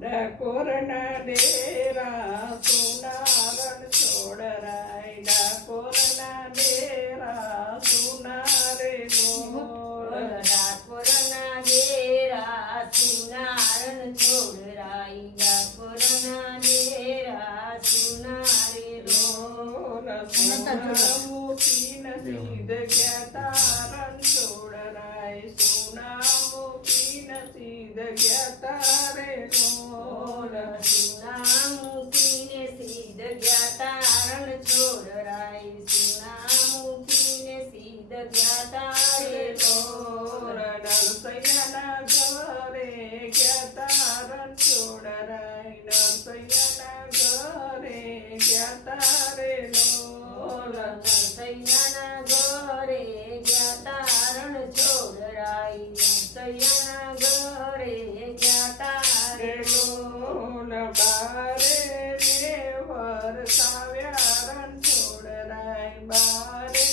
ડાકોરના ડેરા સુનારણ છોડરાય, ડાકોરના ડેરા સુનારે ગોળ, ડાકોરના ડેરા સુનારણ છોડરાય, ડાકોરના ડેરા સુનારે ગોળ. સોના મૂકીને સીધ ગયા તારણ છોડરાય, સોના મૂકીને સીધ ગયા તારે ગોળ. સુના મૂકીને સીધ ગયા તારણ છોડરાય, સુના મૂકીને સીધ ગયા તારે ગોળ. નરસૈયાના ઘરે ગયા તારણ છોડરાય, નરસૈયાના ઘરે ગયા તારે ગોળ. નરસૈયાના ઘરે ગયા તારણ છોડરાય, નરસૈયાના ઘરે ગયા તારે ગોળ. બારે મે વરસાવ્યા રણ છોડરાય, બારે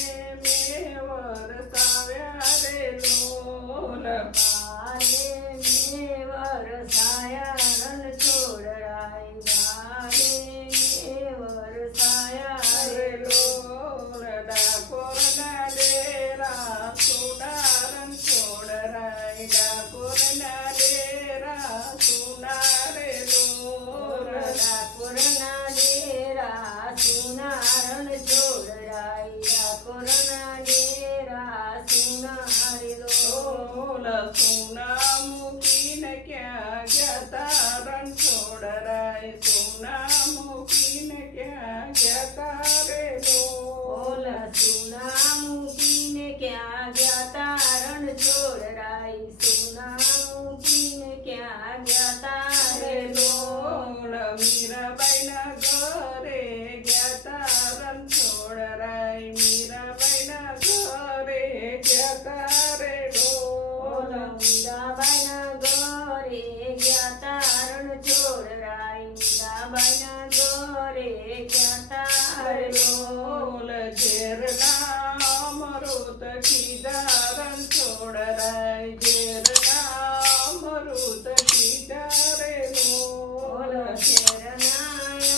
મે વરસાવ્યા રે લોલ. બારે મે વરસાયા રણ છોડરાય, બારે મે વરસાયા રે લોલ. ડાકોરના ડેરા સુનારણ છોડરાય, ડાકોરના ડેરા સુનારે લોલ. ડાકોરના ડેરા સુનારણ છોડરાય, ડાકોરના ડેરા સુનારે લોલ. સોના મૂકીને ક્યાં ગયા તારણ છોડરાય, સોના મૂકીને ક્યાં ગયા તારે લોલ. સુના મૂકીને ક્યાં ગયા તારણ છોડરાય, સુના મૂકીને ક્યાં ગયા તારે લોલ. મીરાબાઈના ઘરે ગયા તારણ છોડરાય, મીરાબાઈના ઘરે ગયા તારે લોલ. મીરાબાઈના ઘરે ગયા તારણ છોડરાય, મીરાબાઈના ઘરે ગયા તારે લોલ. ઝેરના અમૃત કીધા રણ છોડરાય, ઝેરના અમૃત કીધા રે લોલ. ઝેરના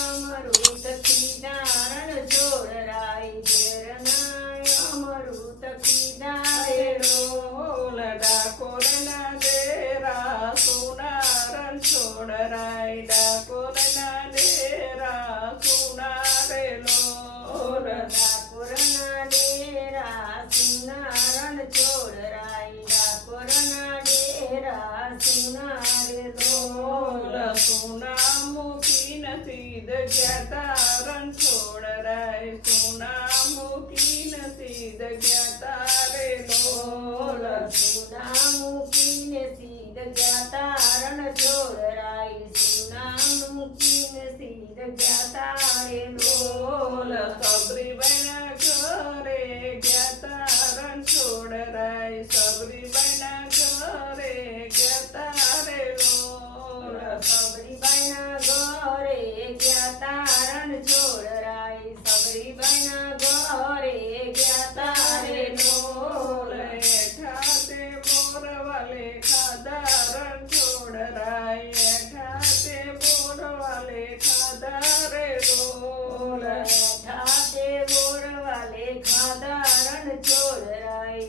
અમૃત કીધા રણ છોડરાય, ઝેરના અમૃત કીધા રે લોલ. ડાકોરના ડેરા સુનારણ છોડરાય, ડાકોરના ડેરા સુનારે લોલ. ડાકોરના ડેરા સુનારણ છોડરાય, ડાકોરના ડેરા સુનારે લોલ. સોના મૂકીને સીધ ગયા તારણ છોડરાય, સોના મૂકીને સીધ ગયા તારે લોલ. સુના મૂકીને સીધ ગયા તારણ છોડરાય, સુના મૂકીને સીધ ગયા તારે લોલ. સબરીબાઈના ઘરે ગયા તારણ છોડરાય, સબરીબાઈના ઘરે ગયા તારે લોલ. સબરીબાઈના ઘરે ગયા તારણ છોડરાય, સબરીબાઈના ઘરે ગયા તારે લોલ. એઠા તે બોરવાલે ખાધા રણ છોડરાય, એઠા તે બોરવાલે ખાધા રે લોલ. ઠાતે બોરવાલે ખાધા રણ છોડરાય,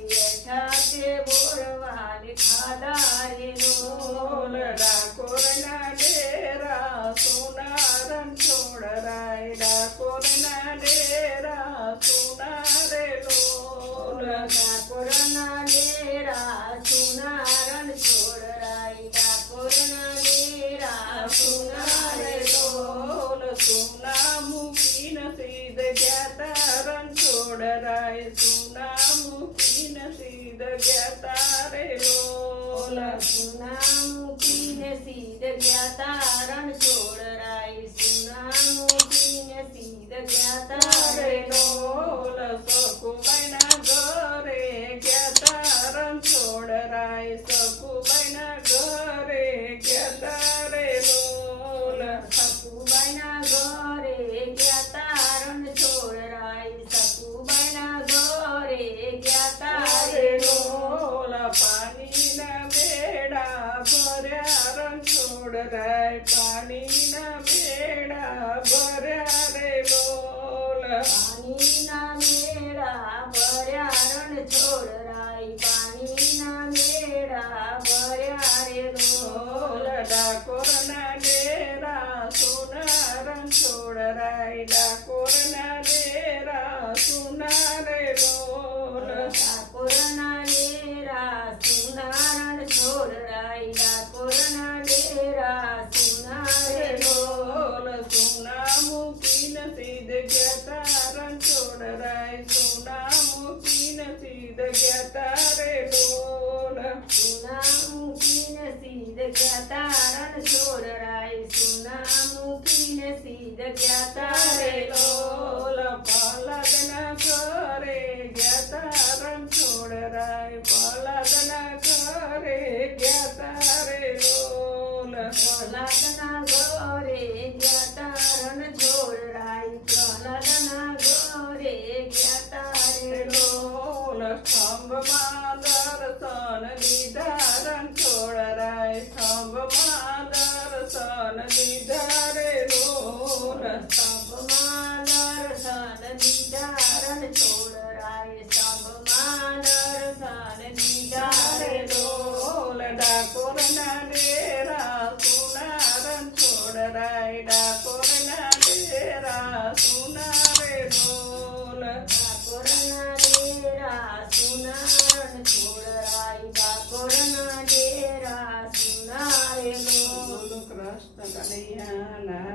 ઠાતે બોરવાલે ખાધા રે લોલ. ડાકોરના ડેરા સુનારણ છોડરાય, ડાકોરના ડેરા સુનારે લોલ. ડાકોરના ડેરા સુનારણ છોડરાય, ડાકોરના ડેરા સુનારે લોલ. સોના મૂકીને સીધ ગયા તારણ છોડરાય, સોના મૂકીને સીધ ગયા તારે લોલ. સુના મૂકીને સીધ ગયા તારણ છોડરાય, સુના મૂકીને સીધ ગયા તારે લોલ. સકુબાઈના ઘરે ગયા તારણ છોડરાય, સકુબાઈના ઘરે ગયા તારે લોલ. સકુબાઈના ઘરે ગયા તારણ છોડરાય, સકુબાઈના ઘરે ગયા તારે લોલ. પાણીના બેડા ભર્યા રણ છોડરાય, રાય પાણીના મેળા ભર્યા રે લોલ પાણીના મેળા ભર્યા રણ છોડ રાય પાણીના મેળા ભર્યા રે લોલ લોલ ડાકોરના ડેરા સોના રણછોડ રાય ડાકોરના ડેરા સોના રે લોલ ડાકોરના ડેરા સુનારણ છોડ રાય ડાકોરના ડેરા સુના રે લોલ લોલ સોના મૂકીને સીધ ગયા રણછોડ રાય સોના મૂકીને સીધ ગયા રે લોલ સુના મૂકીને સીધ ગયા તારણ છોડ રાય સુના મૂકીને સીધ ગયા તારે લોલ પલાદના ઘરે ગયા રણછોડ રાય પલાદના ઘરે ગયા રે લોલ પ્રહલાદના ઘરે ગયા તારણ છોડ રાય પ્રહલાદના ઘરે ગયા તારે લોલ સ્તંભમાં દર્શન લીધા રણછોડ રાય સ્તંભમાં દર્શન લીધા રે લોલ સ્તંભમાં દર્શન દીધા રણ છોડ રાય સ્તંભમાં દર્શન દીધા રે લોલ ડાકોરના ડેરા સુના રણછોડ રાય ડાકોરના ડેરા સુના રે લોલ ડાકોરના ડેરા સુનારણ છોડ રાય ડાકોરના ડેરા સુના રે લોલ બોલો કૃષ્ણ કનૈયાના